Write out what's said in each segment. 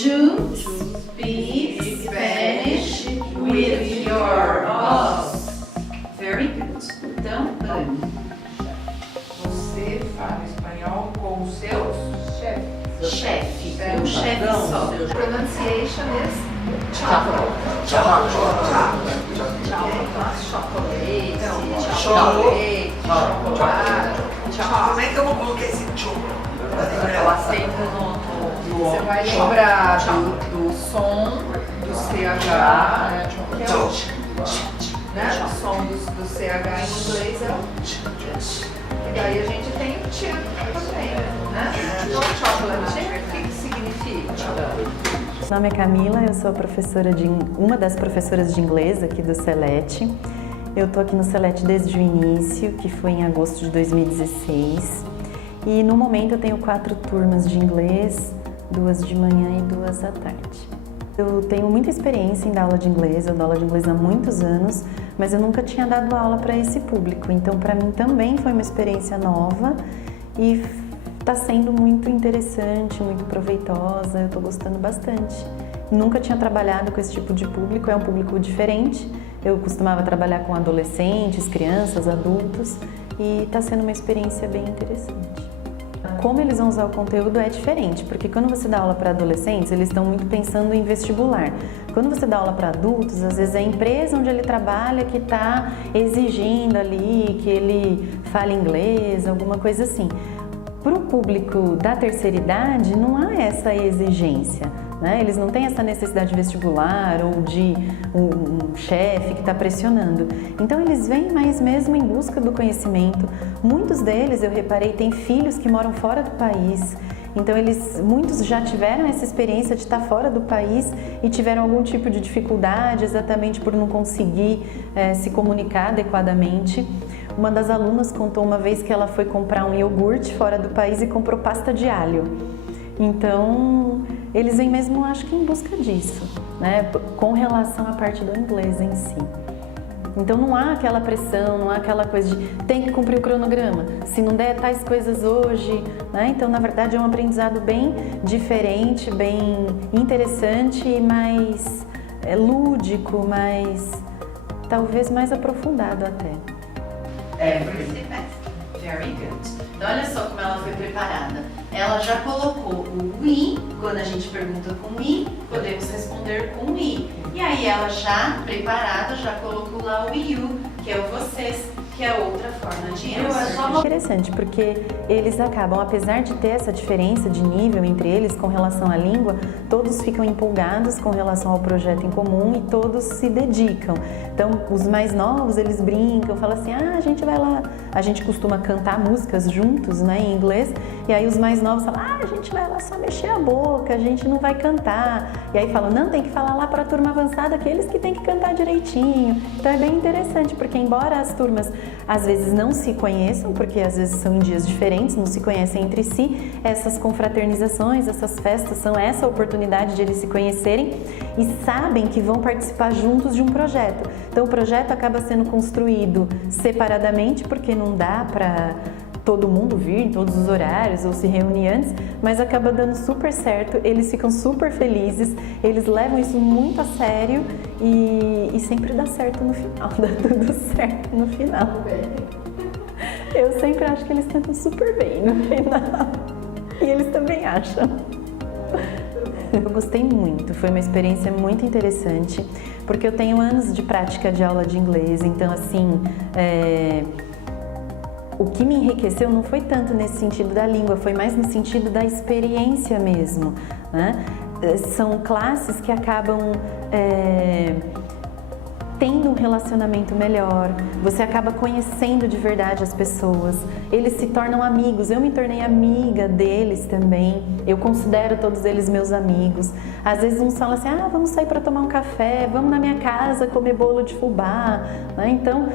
to speak Spanish with your boss. Very good. Então, você fala espanhol com os seus chefes. Chefe, um chefe só. Pronunciation is Chocolate. chocolate, chocolate. Como é que eu vou colocar esse chocolate? O acento você vai lembrar do som do CH, que é o, né? O som do CH em inglês é o. E daí a gente tem o chip também, né? Então, chocolate chip, o que significa? Meu nome é Camila, eu sou uma das professoras de inglês aqui do Celete. Eu estou aqui no Celete desde o início, que foi em agosto de 2016. E no momento eu tenho 4 turmas de inglês, 2 de manhã e 2 à tarde. Eu tenho muita experiência em dar aula de inglês, eu dou aula de inglês há muitos anos, mas eu nunca tinha dado aula para esse público. Então, para mim também foi uma experiência nova e está sendo muito interessante, muito proveitosa, eu estou gostando bastante. Nunca tinha trabalhado com esse tipo de público, é um público diferente. Eu costumava trabalhar com adolescentes, crianças, adultos e está sendo uma experiência bem interessante. Como eles vão usar o conteúdo é diferente, porque quando você dá aula para adolescentes, eles estão muito pensando em vestibular. Quando você dá aula para adultos, às vezes é a empresa onde ele trabalha que está exigindo ali que ele fale inglês, alguma coisa assim. Para o público da terceira idade, não há essa exigência, né? Eles não têm essa necessidade de vestibular ou de um chefe que está pressionando. Então, eles vêm mais mesmo em busca do conhecimento. Muitos deles, eu reparei, têm filhos que moram fora do país. Então, muitos já tiveram essa experiência de estar fora do país e tiveram algum tipo de dificuldade exatamente por não conseguir se comunicar adequadamente. Uma das alunas contou uma vez que ela foi comprar um iogurte fora do país e comprou pasta de alho. Então, eles vêm mesmo, acho que em busca disso, né? Com relação à parte do inglês em si. Então, não há aquela pressão, não há aquela coisa de tem que cumprir o cronograma, se não der tais coisas hoje, né? Então, na verdade, é um aprendizado bem diferente, bem interessante e mais lúdico, talvez mais aprofundado até. Very good. Então, olha só como ela foi preparada. Ela já colocou o we, quando a gente pergunta com we, podemos responder com we. E aí ela já preparada, já colocou lá o you, que é o vocês, que é outra forma de answer. Interessante, porque eles acabam, apesar de ter essa diferença de nível entre eles com relação à língua, todos ficam empolgados com relação ao projeto em comum e todos se dedicam. Então, os mais novos, eles brincam, falam assim, a gente vai lá, a gente costuma cantar músicas juntos, né, em inglês, e aí os mais novos falam, a gente vai lá só mexer a boca, a gente não vai cantar. E aí falam, não, tem que falar lá para a turma avançada, aqueles que tem que cantar direitinho. Então, é bem interessante, porque embora as turmas às vezes não se conheçam, porque às vezes são em dias diferentes, não se conhecem entre si, essas confraternizações, essas festas são essa oportunidade de eles se conhecerem e sabem que vão participar juntos de um projeto. Então o projeto acaba sendo construído separadamente, porque não dá para todo mundo vir em todos os horários ou se reunir antes, mas acaba dando super certo, eles ficam super felizes, eles levam isso muito a sério e sempre dá certo no final, dá tudo certo no final. Eu sempre acho que eles tentam super bem no final e eles também acham. Eu gostei muito, foi uma experiência muito interessante, porque eu tenho anos de prática de aula de inglês, então assim, o que me enriqueceu não foi tanto nesse sentido da língua, foi mais no sentido da experiência mesmo, né? São classes que acabam tendo um relacionamento melhor, você acaba conhecendo de verdade as pessoas, eles se tornam amigos, eu me tornei amiga deles também, eu considero todos eles meus amigos. Às vezes uns falam assim, vamos sair para tomar um café, vamos na minha casa comer bolo de fubá, né? Então,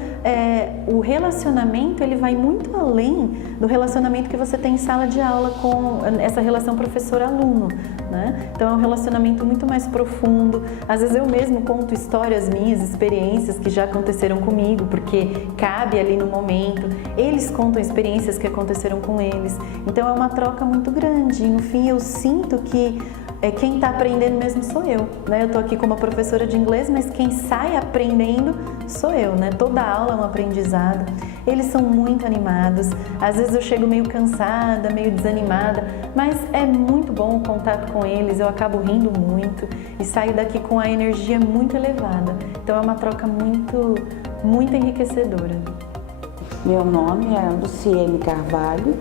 o relacionamento ele vai muito além do relacionamento que você tem em sala de aula com essa relação professor-aluno, né? Então é um relacionamento muito mais profundo. Às vezes eu mesmo conto histórias minhas, experiências que já aconteceram comigo, porque cabe ali no momento. Eles contam experiências que aconteceram com eles. Então é uma troca muito grande. E no fim eu sinto que quem está aprendendo mesmo sou eu, né? Eu estou aqui como professora de inglês, mas quem sai aprendendo sou eu, né? Toda aula é um aprendizado. Eles são muito animados, às vezes eu chego meio cansada, meio desanimada, mas é muito bom o contato com eles, eu acabo rindo muito e saio daqui com a energia muito elevada. Então é uma troca muito enriquecedora. Meu nome é Luciene Carvalho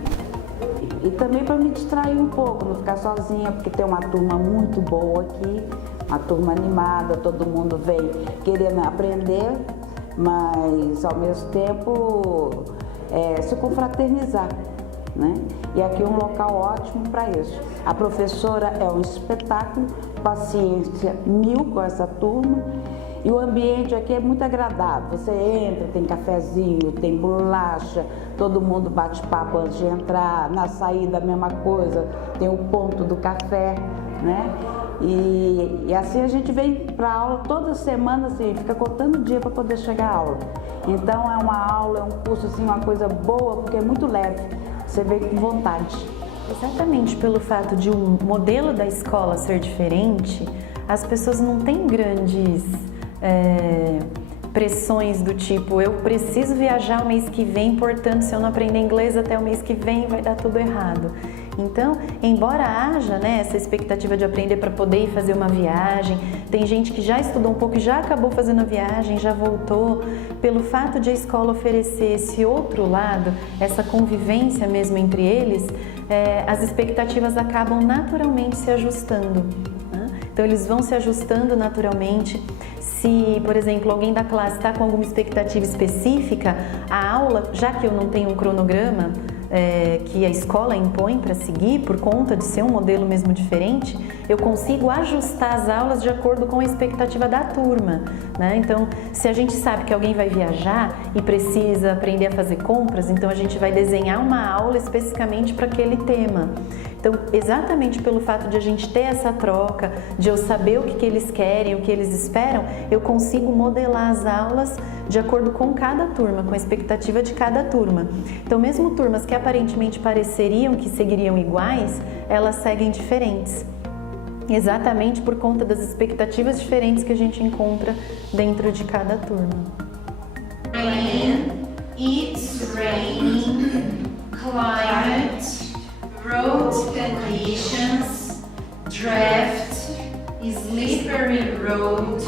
e também para me distrair um pouco, não ficar sozinha, porque tem uma turma muito boa aqui, uma turma animada, todo mundo vem querendo aprender, mas ao mesmo tempo se confraternizar, né? E aqui é um local ótimo para isso. A professora é um espetáculo, paciência 1000 com essa turma. E o ambiente aqui é muito agradável. Você entra, tem cafezinho, tem bolacha, todo mundo bate papo antes de entrar. Na saída a mesma coisa, tem o ponto do café, né? E assim a gente vem para a aula toda semana, assim, fica contando o dia para poder chegar à aula. Então é uma aula, é um curso, assim, uma coisa boa, porque é muito leve. Você vem com vontade. Exatamente pelo fato de um modelo da escola ser diferente, as pessoas não têm grandes pressões do tipo, eu preciso viajar o mês que vem, portanto, se eu não aprender inglês até o mês que vem, vai dar tudo errado. Então, embora haja, né, essa expectativa de aprender para poder ir fazer uma viagem, tem gente que já estudou um pouco e já acabou fazendo a viagem, já voltou, pelo fato de a escola oferecer esse outro lado, essa convivência mesmo entre eles, as expectativas acabam naturalmente se ajustando, né? Então, eles vão se ajustando naturalmente. Se, por exemplo, alguém da classe está com alguma expectativa específica, a aula, já que eu não tenho um cronograma que a escola impõe para seguir, por conta de ser um modelo mesmo diferente, eu consigo ajustar as aulas de acordo com a expectativa da turma, né? Então, se a gente sabe que alguém vai viajar e precisa aprender a fazer compras, então a gente vai desenhar uma aula especificamente para aquele tema. Então, exatamente pelo fato de a gente ter essa troca, de eu saber o que eles querem, o que eles esperam, eu consigo modelar as aulas de acordo com cada turma, com a expectativa de cada turma. Então, mesmo turmas que aparentemente pareceriam que seguiriam iguais, elas seguem diferentes. Exatamente por conta das expectativas diferentes que a gente encontra dentro de cada turma. Rain, it's raining, climate, road conditions, draft, slippery road,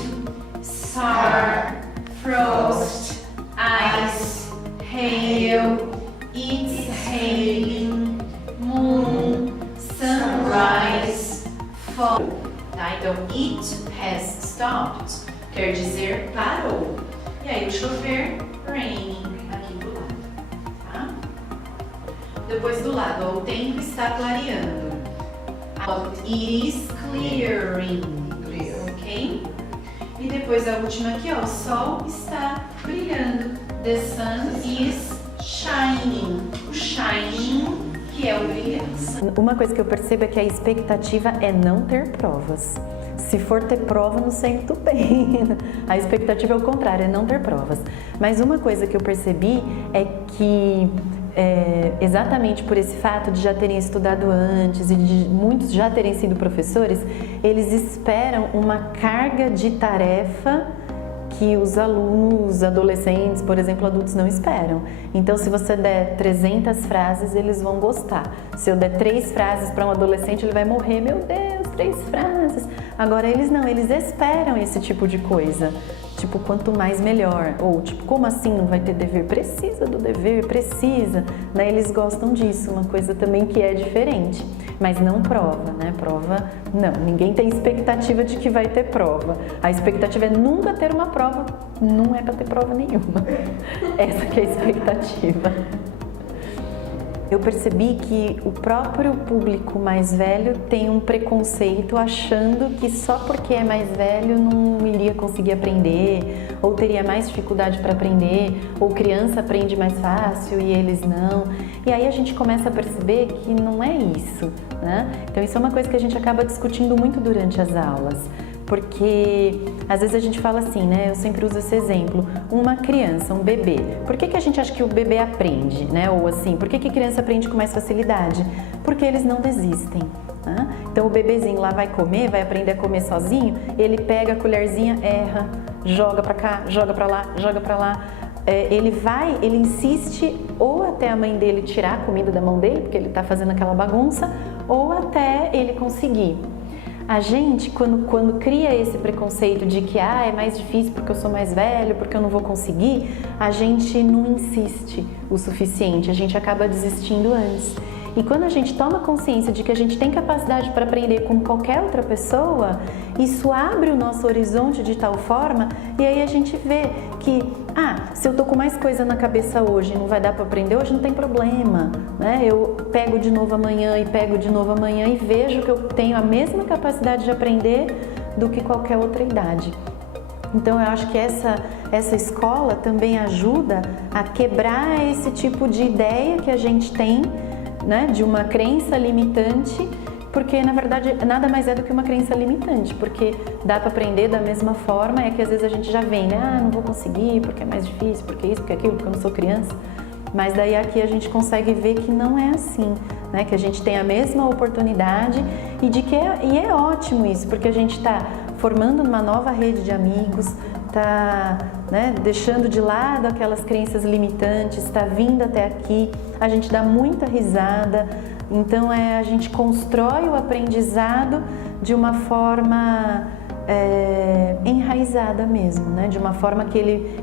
star, frost, ice, hail, it's hailing, moon, sunrise, fall. Tá? Então, it has stopped quer dizer parou. E aí o chover, raining, aqui do lado. Tá? Depois do lado, ó, o tempo está clareando. It is clearing. Ok? E depois a última aqui, ó, o sol está brilhando. The sun is shining. O shining, que é o brilhante. Uma coisa que eu percebo é que a expectativa é não ter provas. Se for ter prova, não sei muito bem. A expectativa é o contrário, é não ter provas. Mas uma coisa que eu percebi é que exatamente por esse fato de já terem estudado antes e de muitos já terem sido professores, eles esperam uma carga de tarefa que os alunos, adolescentes, por exemplo, adultos não esperam. Então, se você der 300 frases, eles vão gostar. Se eu der 3 frases para um adolescente, ele vai morrer. Meu Deus, 3 frases. Agora, eles não, eles esperam esse tipo de coisa. Tipo, quanto mais melhor. Ou, tipo, como assim não vai ter dever? Precisa do dever, precisa. Né? Eles gostam disso, uma coisa também que é diferente. Mas não prova, né? Prova, não. Ninguém tem expectativa de que vai ter prova. A expectativa é nunca ter uma prova. Não é para ter prova nenhuma. Essa que é a expectativa. Eu percebi que o próprio público mais velho tem um preconceito achando que só porque é mais velho não iria conseguir aprender, ou teria mais dificuldade para aprender, ou criança aprende mais fácil e eles não. E aí a gente começa a perceber que não é isso, né? Então isso é uma coisa que a gente acaba discutindo muito durante as aulas. Porque às vezes a gente fala assim, né? Eu sempre uso esse exemplo. Uma criança, um bebê. Por que a gente acha que o bebê aprende, né? Ou assim, por que a criança aprende com mais facilidade? Porque eles não desistem, né? Então o bebezinho lá vai comer, vai aprender a comer sozinho, ele pega a colherzinha, erra, joga pra cá, joga pra lá, joga pra lá. Ele insiste ou até a mãe dele tirar a comida da mão dele, porque ele tá fazendo aquela bagunça, ou até ele conseguir. A gente, quando cria esse preconceito de que é mais difícil porque eu sou mais velho, porque eu não vou conseguir, a gente não insiste o suficiente, a gente acaba desistindo antes. E quando a gente toma consciência de que a gente tem capacidade para aprender como qualquer outra pessoa, isso abre o nosso horizonte de tal forma, e aí a gente vê que, se eu tô com mais coisa na cabeça hoje e não vai dar para aprender hoje, não tem problema, né? Eu pego de novo amanhã e pego de novo amanhã e vejo que eu tenho a mesma capacidade de aprender do que qualquer outra idade. Então eu acho que essa escola também ajuda a quebrar esse tipo de ideia que a gente tem, né, de uma crença limitante, porque na verdade nada mais é do que uma crença limitante, porque dá para aprender da mesma forma, é que às vezes a gente já vem, né, não vou conseguir, porque é mais difícil, porque isso, porque aquilo, porque eu não sou criança, mas daí aqui a gente consegue ver que não é assim, né, que a gente tem a mesma oportunidade e é ótimo isso, porque a gente está formando uma nova rede de amigos, está, né, deixando de lado aquelas crenças limitantes, está vindo até aqui, a gente dá muita risada, então a gente constrói o aprendizado de uma forma enraizada mesmo, né, de uma forma que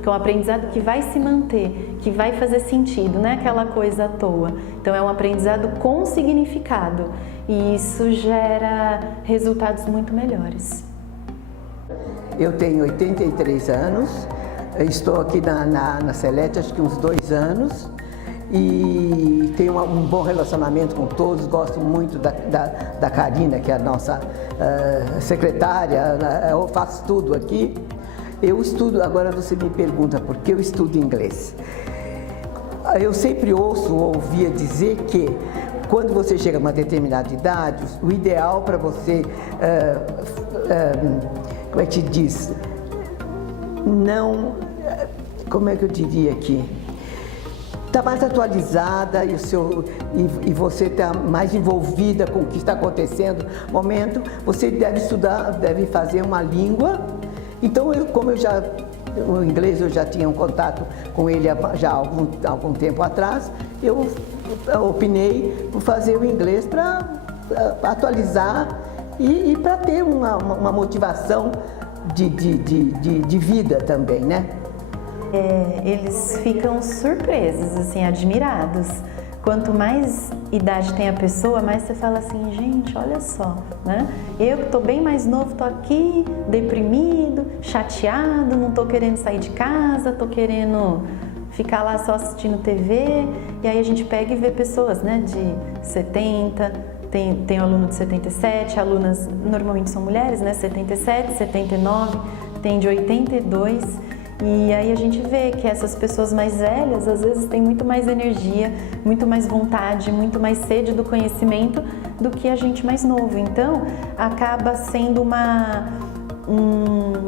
é um aprendizado que vai se manter, que vai fazer sentido, não é aquela coisa à toa. Então é um aprendizado com significado e isso gera resultados muito melhores. Eu tenho 83 anos, estou aqui na Celete acho que uns 2 anos e tenho um bom relacionamento com todos, gosto muito da Karina, que é a nossa secretária, eu faço tudo aqui. Eu estudo, agora você me pergunta por que eu estudo inglês. Eu sempre ouvia dizer que quando você chega a uma determinada idade, o ideal para você como é que te diz? Não, como é que eu diria aqui? Está mais atualizada e você está mais envolvida com o que está acontecendo no momento, você deve estudar, deve fazer uma língua. Então, o inglês eu já tinha um contato com ele já há algum tempo atrás, eu opinei por fazer o inglês para atualizar e para ter uma motivação de vida também, né? Eles ficam surpresos, assim, admirados. Quanto mais idade tem a pessoa, mais você fala assim, gente, olha só, né? Eu que tô bem mais novo, tô aqui, deprimido, chateado, não tô querendo sair de casa, tô querendo ficar lá só assistindo TV. E aí a gente pega e vê pessoas, né, de 70, tem um aluno de 77, alunas normalmente são mulheres, né, 77, 79, tem de 82. E aí a gente vê que essas pessoas mais velhas, às vezes, têm muito mais energia, muito mais vontade, muito mais sede do conhecimento do que a gente mais novo. Então, acaba sendo uma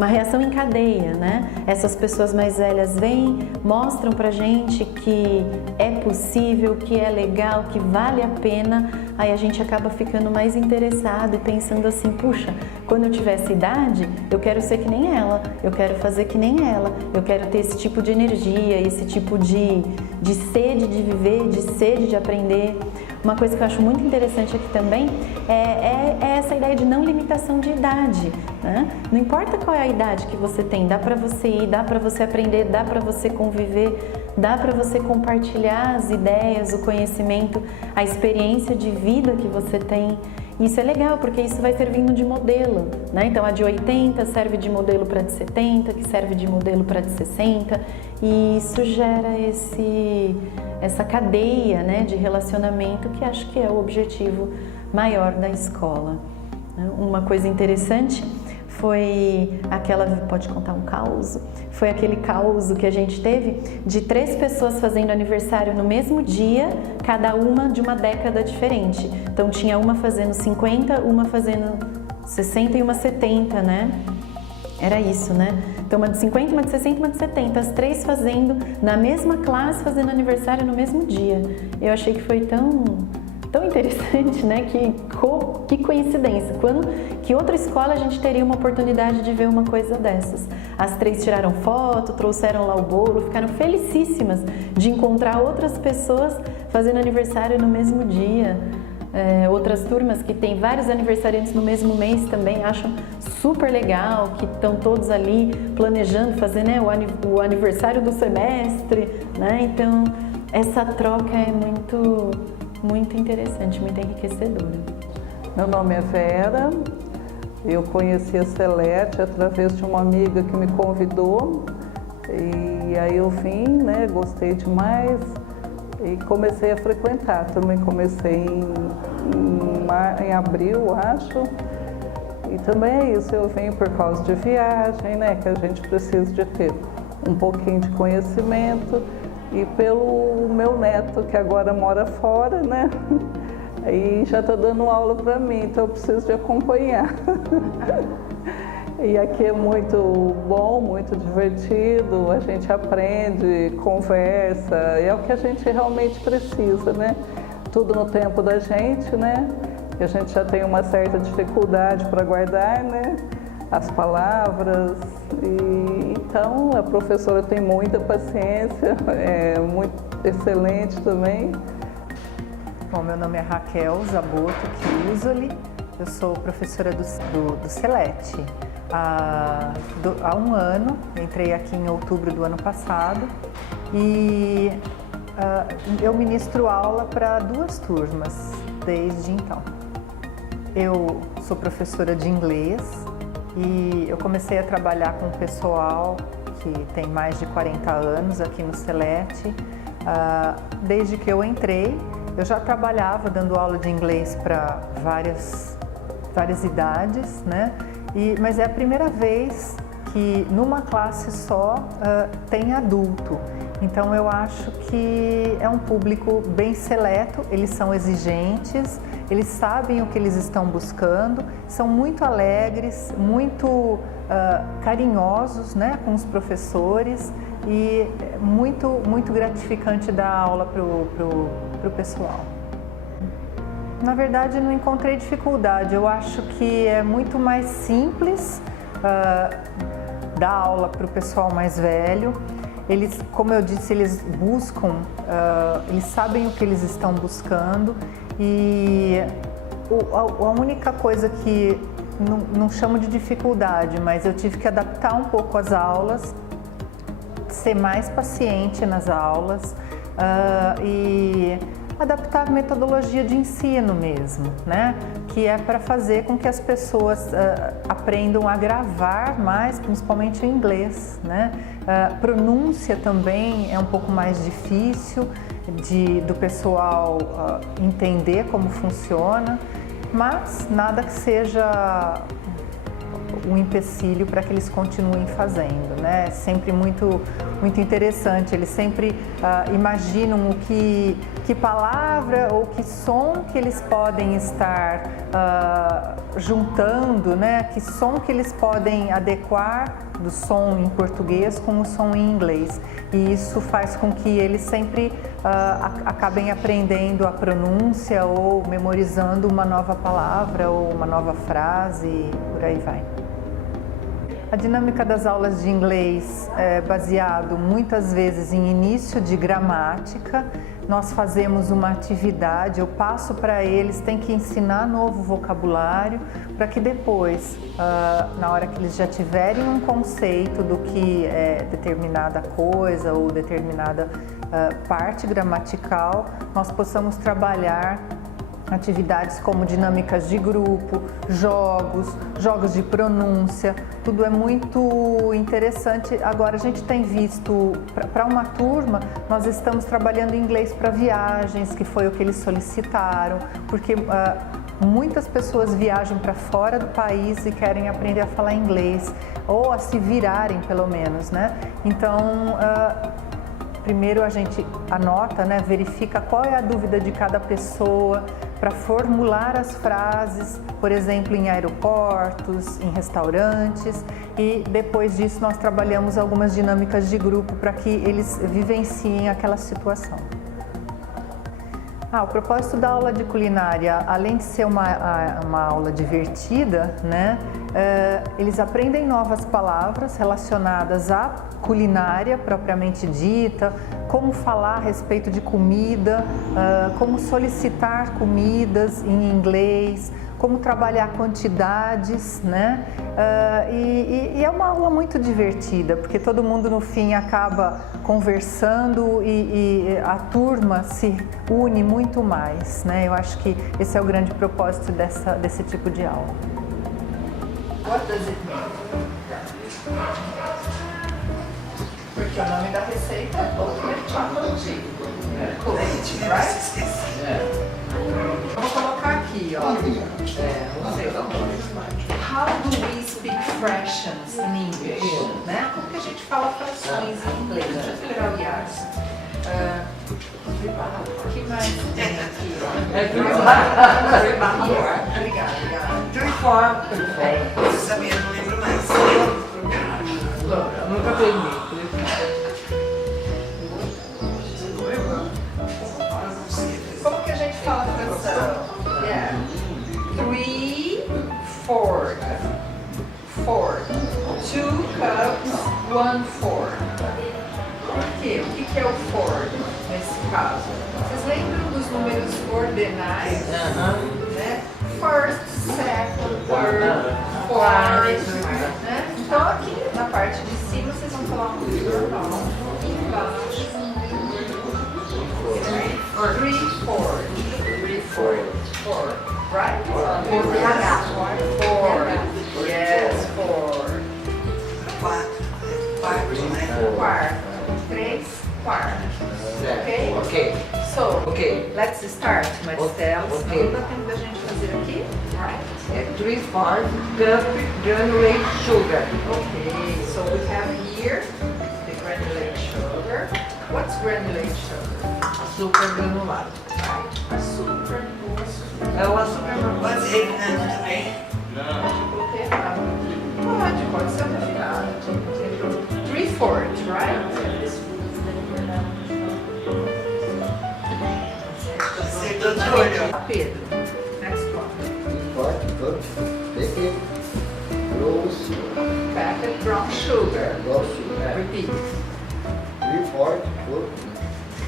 reação em cadeia, né? Essas pessoas mais velhas vêm, mostram pra gente que é possível, que é legal, que vale a pena, aí a gente acaba ficando mais interessado e pensando assim, puxa, quando eu tiver essa idade, eu quero ser que nem ela, eu quero fazer que nem ela, eu quero ter esse tipo de energia, esse tipo de sede de viver, de sede de aprender. Uma coisa que eu acho muito interessante aqui também é essa ideia de não limitação de idade, né? Não importa qual é a idade que você tem, dá para você ir, dá para você aprender, dá para você conviver, dá para você compartilhar as ideias, o conhecimento, a experiência de vida que você tem. Isso é legal, porque isso vai servindo de modelo, né? Então a de 80 serve de modelo para de 70, que serve de modelo para de 60, e isso gera essa cadeia, né, de relacionamento que acho que é o objetivo maior da escola. Uma coisa interessante foi pode contar um caos? Foi aquele caos que a gente teve de 3 pessoas fazendo aniversário no mesmo dia, cada uma de uma década diferente. Então tinha uma fazendo 50, uma fazendo 60 e uma 70, né? Era isso, né? Então uma de 50, uma de 60 e uma de 70, as 3 fazendo na mesma classe, fazendo aniversário no mesmo dia. Eu achei que foi tão interessante, né? Que que coincidência, que outra escola a gente teria uma oportunidade de ver uma coisa dessas. As 3 tiraram foto, trouxeram lá o bolo, ficaram felicíssimas de encontrar outras pessoas fazendo aniversário no mesmo dia. Outras turmas que tem vários aniversariantes no mesmo mês também acham super legal, que estão todos ali planejando fazer, né, o aniversário do semestre, né? Então essa troca é muito interessante, muito enriquecedora. Meu nome é Vera, eu conheci a Celete através de uma amiga que me convidou e aí eu vim, né, gostei demais e comecei a frequentar. Também comecei em abril, acho, e também é isso, eu venho por causa de viagem, né, que a gente precisa de ter um pouquinho de conhecimento e pelo meu neto que agora mora fora, né? E já está dando aula para mim, então eu preciso de acompanhar. E aqui é muito bom, muito divertido, a gente aprende, conversa, é o que a gente realmente precisa, né? Tudo no tempo da gente, né? E a gente já tem uma certa dificuldade para guardar, né? As palavras. E então a professora tem muita paciência, é muito excelente também. Bom, meu nome é Raquel Zaboto Chiusoli, eu sou professora do Celete. Há 1 ano, entrei aqui em outubro do ano passado e eu ministro aula para 2 turmas desde então. Eu sou professora de inglês e eu comecei a trabalhar com o pessoal que tem mais de 40 anos aqui no Celete. Desde que eu entrei, eu já trabalhava dando aula de inglês para várias idades, né? Mas é a primeira vez que numa classe só tem adulto. Então eu acho que é um público bem seleto, eles são exigentes, eles sabem o que eles estão buscando, são muito alegres, muito carinhosos, né, com os professores e muito gratificante dar aula pro pessoal. Na verdade, não encontrei dificuldade. Eu acho que é muito mais simples dar aula para o pessoal mais velho. Eles, como eu disse, eles buscam, eles sabem o que eles estão buscando e a única coisa que não chamo de dificuldade, mas eu tive que adaptar um pouco as aulas, ser mais paciente nas aulas e adaptar a metodologia de ensino mesmo, né? Que é para fazer com que as pessoas aprendam a gravar mais, principalmente em inglês, né? Pronúncia também é um pouco mais difícil do pessoal entender como funciona, mas nada que seja um empecilho para que eles continuem fazendo, né? É sempre muito interessante, eles sempre imaginam que palavra ou que som que eles podem estar juntando, né? Que som que eles podem adequar do som em português com o som em inglês. E isso faz com que eles sempre acabem aprendendo a pronúncia ou memorizando uma nova palavra ou uma nova frase e por aí vai. A dinâmica das aulas de inglês é baseado muitas vezes em início de gramática. Nós fazemos uma atividade, eu passo para eles, tem que ensinar novo vocabulário, para que depois, na hora que eles já tiverem um conceito do que é determinada coisa ou determinada parte gramatical, nós possamos trabalhar atividades como dinâmicas de grupo, jogos de pronúncia, tudo é muito interessante. Agora a gente tem visto, para uma turma, nós estamos trabalhando inglês para viagens, que foi o que eles solicitaram, porque muitas pessoas viajam para fora do país e querem aprender a falar inglês, ou a se virarem pelo menos, né? Então, primeiro a gente anota, né, verifica qual é a dúvida de cada pessoa para formular as frases, por exemplo, em aeroportos, em restaurantes, e depois disso nós trabalhamos algumas dinâmicas de grupo para que eles vivenciem aquela situação. O propósito da aula de culinária, além de ser uma aula divertida, né, eles aprendem novas palavras relacionadas à culinária propriamente dita, como falar a respeito de comida, como solicitar comidas em inglês, como trabalhar quantidades, né? E é uma aula muito divertida, porque todo mundo no fim acaba conversando e a turma se une muito mais, né? Eu acho que esse é o grande propósito desse tipo de aula. What does it mean? Porque o nome da receita é Ultimate Chocolate Cookie, right? Eu vou colocar aqui, ó. How do we speak fractions in English? Né? Como que a gente fala frações em inglês? Deixa eu esperar o Yas. O que mais tem aqui? Obrigada. Você sabia, eu não lembro mais. Nunca aprendi. Como que a gente fala fração? Yeah. 3 4. 2 cups, 1 4. Por quê? O que é o 4 nesse caso? Vocês lembram dos números ordinais? Né? First, second, third, fourth. Né? Então aqui na parte de cima vocês vão falar um número normal. E embaixo or 3 4. 3 4. Right? 4. Yes, 4. 4. 3 quartos. Ok? Ok. So, Ok. let's start, Marcelo. Ok. Não dá tempo da gente fazer aqui? Right? É 3/4 cup granulated sugar. Okay, so we have here the granulated sugar. What's granulated sugar? Açúcar granulado. Right? Açúcar. É o açúcar normal. Pode ser refinado também? Coloquei errado. Pode ser refinado. 3/4, right? Acertou de olho. Pedro, next one. 3/4 cup baking rose Packet brown sugar. sugar. Repeat. 3/4 cup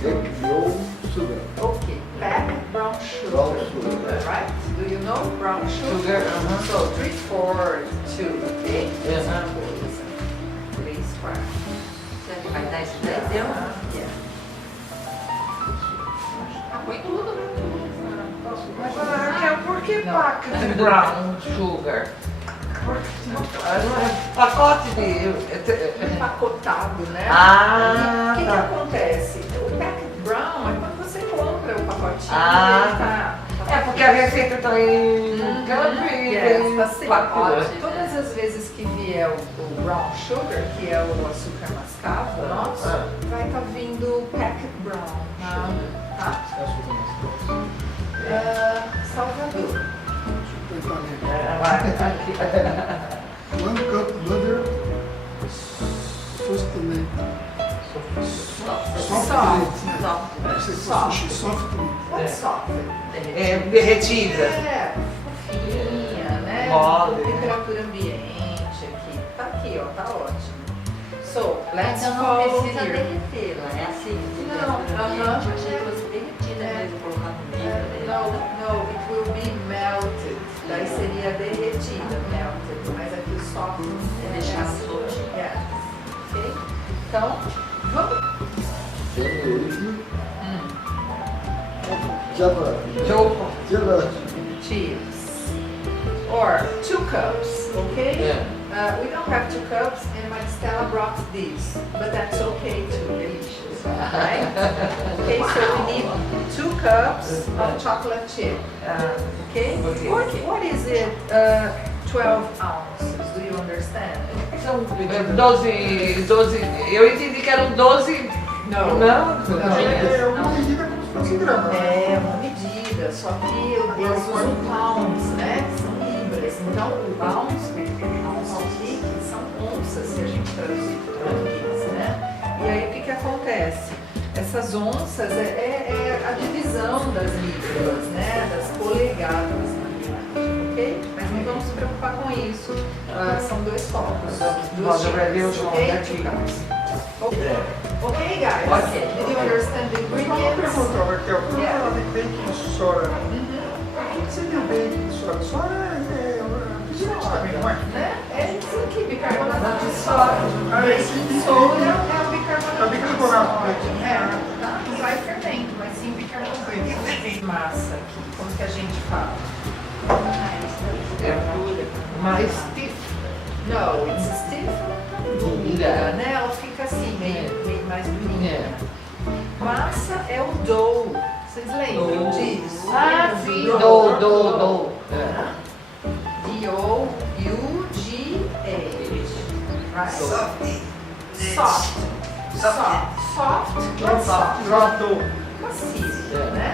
baking rose sugar. Okay, packet brown sugar. Brown sugar. Right? Do you know brown sugar? Sugar, So 3/4, 2, okay? Yes. 3/4. Você vai dar isso daí, deu? Yeah. Põe tudo, né? Mas Raquel, por que Não. packet brown sugar? Não é pacote de... Empacotado, né? Ah, O que tá. acontece? O packet brown é quando você compra o pacotinho. Ah, ele tá. É porque a receita está em cup e Yes, tem tá sem pacote. Todas as vezes que vier o brown sugar, que é o açúcar mascavo nosso, vai estar vindo packet brown. Tá? Salvador. One cup butter, sustenance. Soft. What's soft? É derretida. É, fofinha, né? Mole. Temperatura ambiente aqui. Tá aqui, ó, tá ótimo. So, let's Então não follow precisa here. derretê-la, é assim. Não, Eu achei que fosse derretida mesmo, colocar no livro. No, it will be melted. Daí seria derretida, melted. Mas aqui o soft é Deixar assim. soltinho. Yeah. Ok? Então, vamos. Semi-líquido. Java. Chips. Or 2 cups, okay? Yeah. We don't have 2 cups, and Maristela brought these, but that's okay too, delicious, right? Okay, so we need 2 cups of chocolate chip, okay? Okay. What is it, 12 ounces, do you understand? São 12, eu entendi que eram 12. Não. É uma medida como se fosse grama. É uma medida, só que eles usam pounds, né? São libras. Então, o pounds aqui são onças, se a gente traduzir para português, né? E aí, o que acontece? Essas onças é a divisão das São 2 copos. Nós devemos Okay, guys. Okay. Did you understand the Uma ingredients? pergunta, Raquel, quando Yeah. fala de baking soda, o que seria o baking soda? Soda é também, não é? Né? É isso aqui, bicarbonato de sódio. Baking soda é o bicarbonato É bicarbonato, de sódio. né? Tá? Não vai fermento, mas sim bicarbonato. Massa aqui, como que a gente fala? mais stiff. Não, it's stiff. Dura, né? Ela fica assim, meio mais durinha. Massa é o dough. Vocês lembram disso? Ah, Lembram sim, do do. D-O-U-G-A. Right. Soft. Soft. Soft. Not soft. Pronto. Macio, né?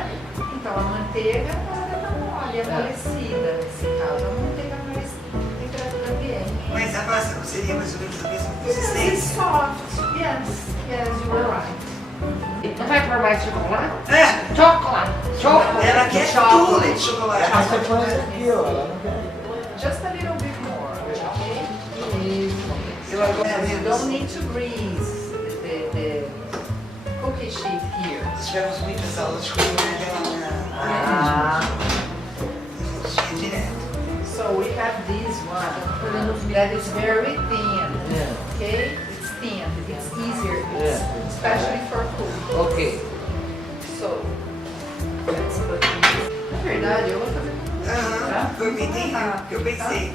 Então a manteiga ela tá mole, amolecida. Nesse caso, a manteiga mais temperatura ambiente. Mas a massa não seria mais ou menos a mesma It's consistência? soft. Yes, you were right. Não vai pôr mais chocolate? É, Chocolate. Chocolate. ela quer tudo de chocolate. Mas você põe isso aqui, ó. Ela não quer. Just a little bit more, okay? Eu You don't need to grease the cookie sheet here. Nós tivemos muitas aulas de culinária lá Ah. na direto. So we have this one that is very thin, okay? It's thin, it's easier, especially for cooking. Ok. So, let's put this. Na verdade, eu vou fazer Aham, foi o que eu pensei.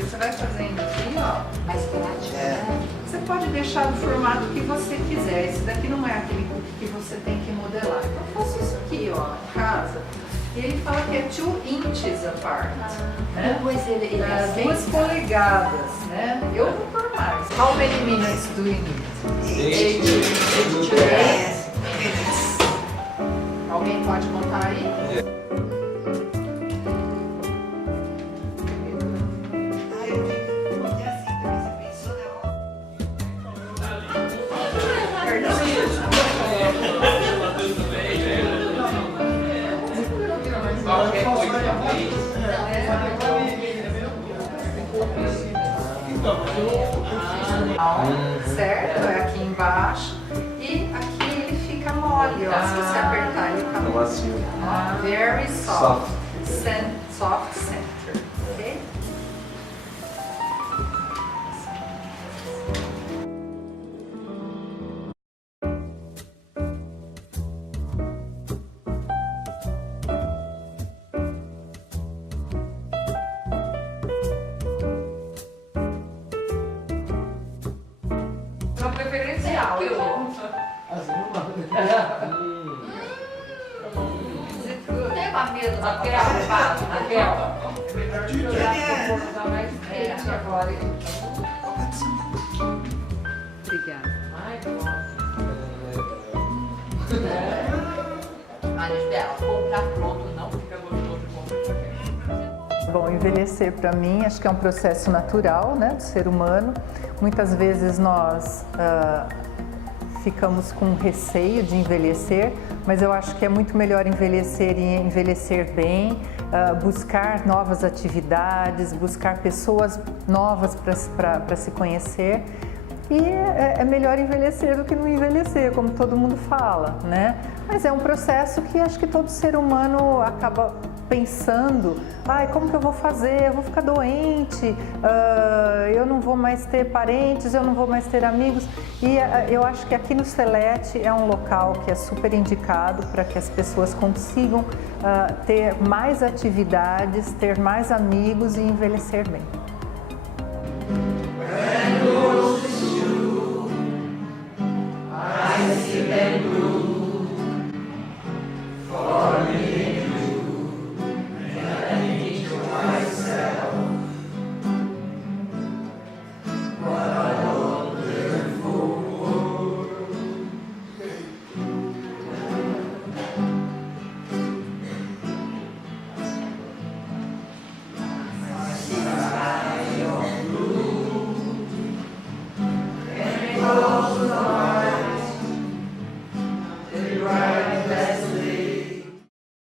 Você vai fazendo aqui, ó. Mais prático, né? Você pode deixar do formato que você quiser. Esse daqui não é aquele cookie que você tem que modelar. Então eu faço isso aqui, ó, em casa. E ele fala que é 2 inches apart. Né? Depois ele 2 polegadas, né? Eu vou por mais. How many minutes do you need? 10 minutes. Alguém pode contar aí? Ah, eu vi assim também, você pensou na hora. Certo? É aqui embaixo. E aqui ele fica mole, ó. Se você apertar, ele fica mole. Macio. Very soft. Soft center. Ok? Uma preferencial. Tem uma mesa, Raquel, Raquel. Tá mais quente agora. Obrigada. Ai, nossa. Mas dela, comprar pronto não fica gostoso de comprar. Bom, envelhecer para mim acho que é um processo natural, né, do ser humano. Muitas vezes nós ficamos com receio de envelhecer, mas eu acho que é muito melhor envelhecer e envelhecer bem, buscar novas atividades, buscar pessoas novas para se conhecer. E é melhor envelhecer do que não envelhecer, como todo mundo fala, né? Mas é um processo que acho que todo ser humano acaba pensando, ai, como que eu vou fazer? Eu vou ficar doente, eu não vou mais ter parentes, eu não vou mais ter amigos. E eu acho que aqui no Celete é um local que é super indicado para que as pessoas consigam ter mais atividades, ter mais amigos e envelhecer bem.